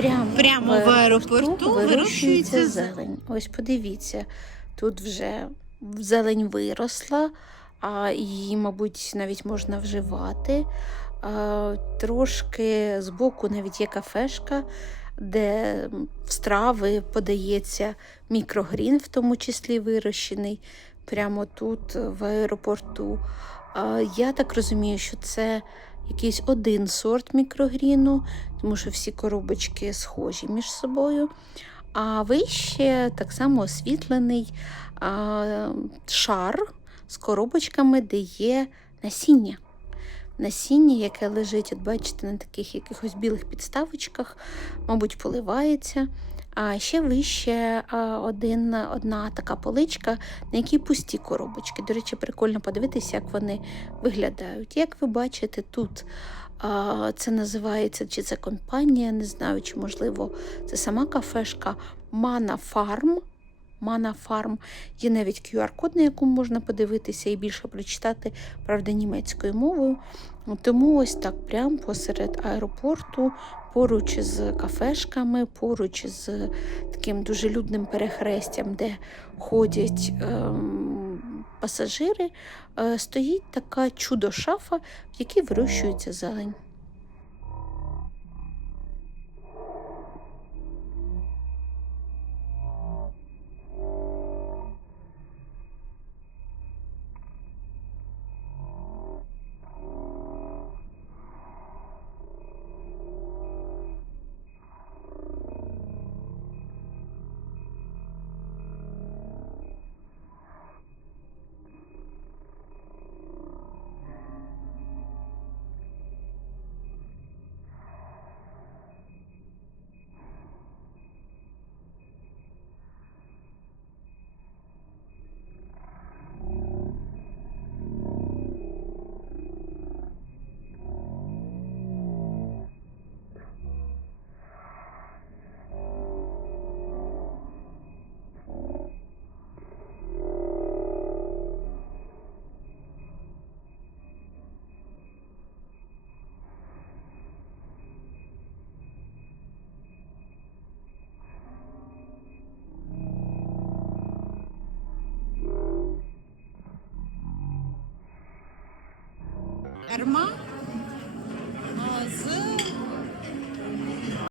Прямо, Прямо в аеропорту вирощується зелень. Ось подивіться, тут вже зелень виросла, а її, мабуть, навіть можна вживати. А, трошки збоку навіть є кафешка, де в страви подається мікрогрін, в тому числі вирощений, прямо тут, в аеропорту. А, я так розумію, що це якийсь один сорт мікрогріну, тому що всі коробочки схожі між собою. А вище так само освітлений а, шар з коробочками, де є насіння. Насіння, яке лежить, от бачите, на таких якихось білих підставочках, мабуть, поливається. А ще вище один, одна така поличка, на якій пусті коробочки. До речі, прикольно подивитися, як вони виглядають. Як ви бачите, тут це називається, чи це компанія, не знаю, чи можливо це сама кафешка Mana Farm. Mana Farm. Є навіть QR-код, на якому можна подивитися і більше прочитати, правда, німецькою мовою. Тому ось так, прямо посеред аеропорту, поруч з кафешками, поруч з таким дуже людним перехрестям, де ходять ем, пасажири, е, стоїть така чудо-шафа, в якій вирощується зелень. Erma ağzı